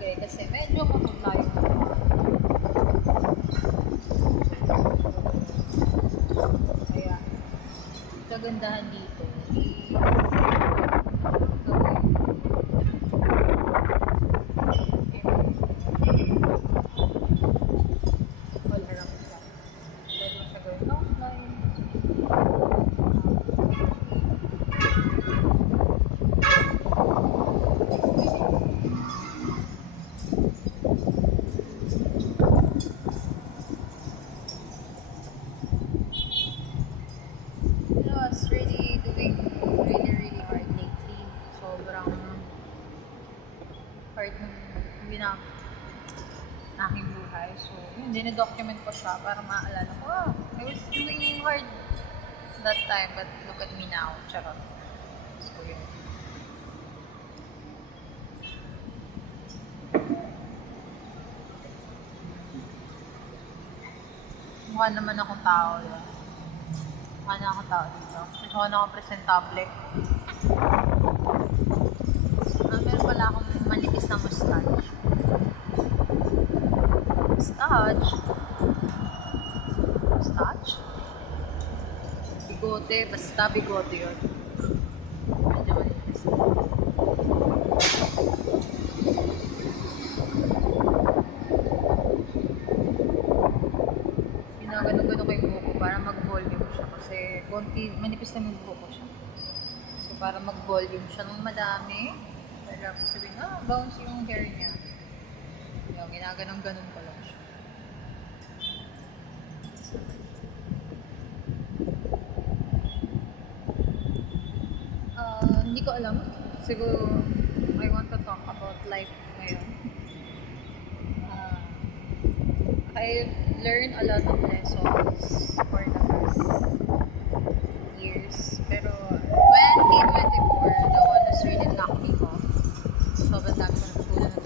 eh, kasi medyo matula yung kaya kagandahan dito is all around siya. Pwede mo siya gawin offline. I was really doing really hard lately. Sobrang hard ng aking buhay. So, yun, dine-document ko siya para maalala ko, I was doing hard that time, but look at me now. Charot. So, yun. Mukha naman akong tao, yun. Mukha na akong tao dito. Mukha na akong presentable. Meron pala akong manipis na mustache. Mustache? Bigote, basta bigote yun. Medyo manipis. Ginagano-gano ko yung buko para mag-volume siya kasi manipis na yung buko siya. So para mag-volume siya ng madami, para sabihin, bounce yung hair niya. Yung ginaganong-ganon ko lang siya. Hindi ko alam. Siguro, I want to talk about life ngayon. I learned a lot of lessons for the past years. Pero 2024, the one that's really knocked me off. Sobrang dami ko natutunan ng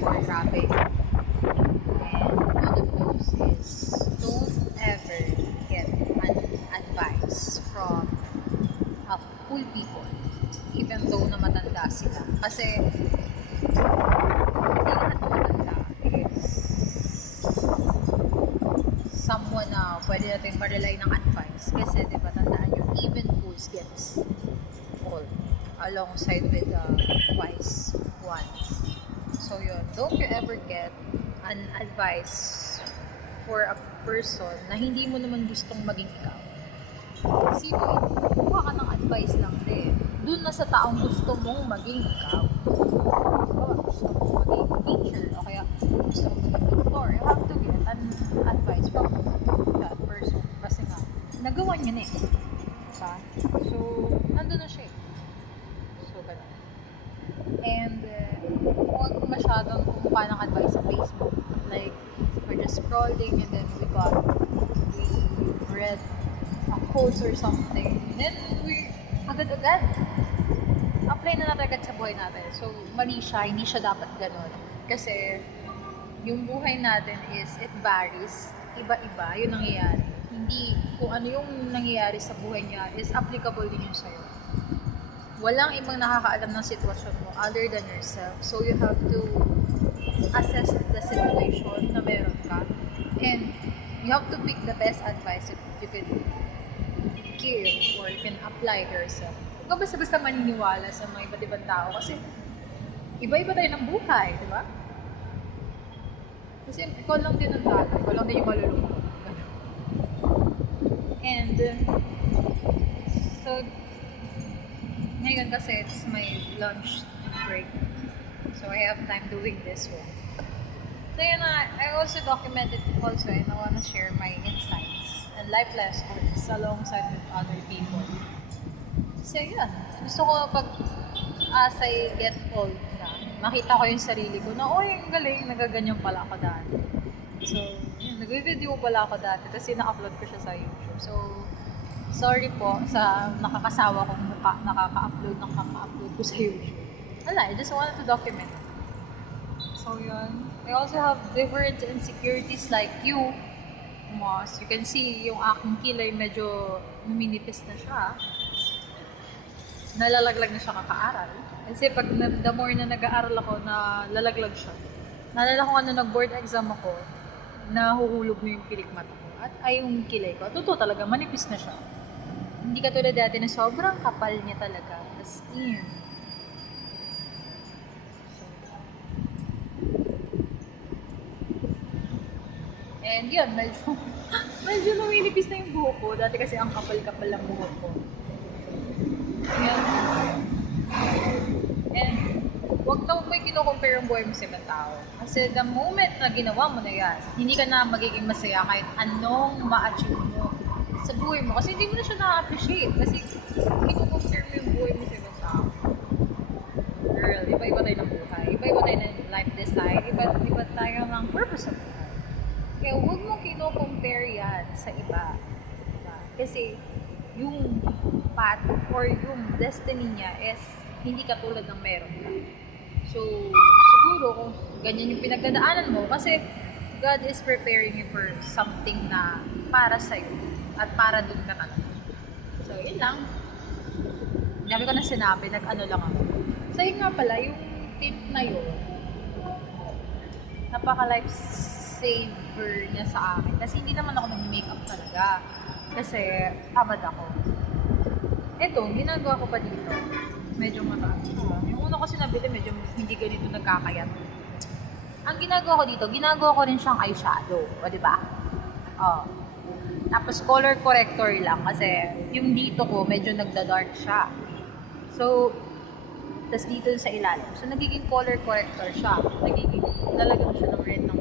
2024 traffic. And one of those is, don't ever get an advice from cool people, even though na matanda sila. Kasi, hindi lahat na matanda is someone na pwede natin ma-rely ng advice. Kasi, di ba, tandaan nyo, even fools gets old alongside with the wise ones. So, yun. Don't you ever get an advice for a person na hindi mo naman gustong maging ikaw. Kasi kuha ka ng advice lang din. Doon na sa taong gusto mong maging ikaw. Gusto mong maging teacher o kaya gusto mong maging doctor. You have to get an advice from that person. Kasi nga, nagawa niya na eh. Diba? So, nandun na siya eh. So, ganun. And, huwag masyadong kumuha ng advice sa Facebook. Like, we're just scrolling and then we read quotes or something. Then, we agad-agad apply na natin agad sa buhay natin. So, mali siya. Hindi siya dapat ganun. Kasi, yung buhay natin is, it varies. Iba-iba. Yung nangyayari. Hindi, kung ano yung nangyayari sa buhay niya is applicable din yun sa'yo. Walang ibang nakakaalam ng sitwasyon mo other than yourself. So, you have to assess the situation na meron ka. And, you have to pick the best advice that you can give or you can apply to yourself. Huwag ka basta-basta maniniwala sa mga iba't ibang tao kasi iba-iba tayo ng buhay, di ba? Kasi ikaw lang din ang tao, ikaw lang din yung malulungkot. And so ngayon kasi it's my lunch break. So I have time doing this one. So yun I also documented also and I want to share my insights and life lessons alongside with other people. So yun, gusto ko as I get old na, makita ko yung sarili ko na, ang galing, nagaganyan pala ako dati. So, yun, nag-video pala ako dati kasi na-upload ko siya sa YouTube. So, sorry po sa nakakasawa kong mukha, nakaka-upload ko sa YouTube. I just wanted to document. So, yun. I also have different insecurities like you. As you can see, yung aking kilay medyo numinipis na siya. Nalalaglag na siya kakaaral. Kasi pag the more na nag-aaral ako, nalalaglag siya. Naalala ko ano, nag-board exam ako, nahuhulog mo yung pilik mata ko. At ay yung kilay ko. Totoo talaga, manipis na siya. Hindi katulad dati na sobrang kapal niya talaga. As in. And yun, medyo luminipis na yung buhok ko. Dati kasi ang kapal-kapal ng buhok ko. Yun. And wag na may kino-compare yung buhay mo sa ibang tao. Kasi the moment na ginawa mo na yan, hindi ka na magiging masaya kahit anong ma-achieve mo sa buhay mo. Kasi hindi mo na siya na-appreciate. Kasi kino-compare mo yung buhay mo sa ibang tao. Girl, iba-iba tayo ng buhay. Iba-iba tayo ng life design. Iba-iba tayo ng purpose of buhay. Kaya huwag mo kino-compare yan sa iba. Diba? Kasi yung path or yung destiny niya is hindi katulad ng meron ka. So, siguro kung ganyan yung pinagdadaanan mo, kasi God is preparing you for something na para sa'yo at para dun ka talaga. So, yun lang. Dami ko na sinabi, nag-ano lang ako. So, yun nga pala, yung tip na yun, napaka-life saver niya sa akin. Kasi hindi naman ako nag-makeup talaga. Kasi tamad ako. Eto, ginagawa ko pa dito. Medyo mataas siya. Yung una kasi nabili, medyo hindi ganito nagkakayat. Ang ginagawa ko dito, ginagawa ko rin siyang eyeshadow. O, diba? Oh. Tapos color corrector lang kasi yung dito ko medyo nagda-dark siya. So, tas dito sa ilalim. So, nagiging color corrector siya. Lalagyan siya ng red ng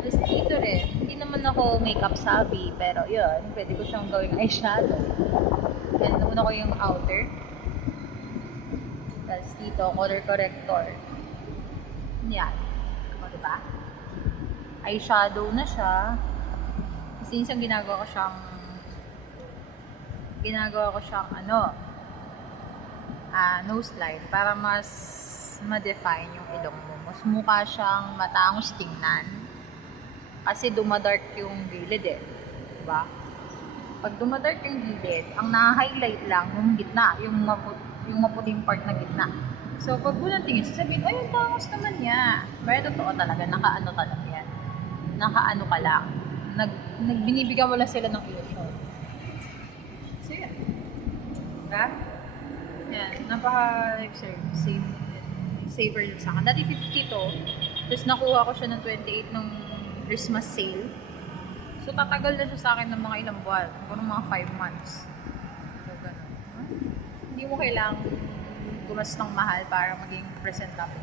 tapos dito rin, hindi naman ako makeup savvy, pero yun, pwede ko siyang gawing eyeshadow. Yan, una ko yung outer. Tapos dito, color corrector. Yan. O, diba? Eyeshadow na siya. Kasi minsan ginagawa ko siyang nose line para mas ma-define yung ilong mo. Mas mukha siyang matangos tingnan. Kasi dumadark yung gilid eh. Diba? Pag dumadark yung gilid, ang na-highlight lang yung gitna, yung maputing part na gitna. So, pag unang tingin, sasabihin, ay, yung tangos naman niya. Pero totoo talaga, nakaano talaga yan. Nakaano ka lang. Binibigyan mo lang sila ng illusion. So, yan. Diba? Yan, napaka-saver yun sa akin. Dati 50 to, tapos nakuha ko siya ng 28 nung Christmas sale. So, tatagal na siya sa akin ng mga ilang buwan. Kung mga 5 months. So, ganun. Hindi mo kailangang gumas ng mahal para maging presentable.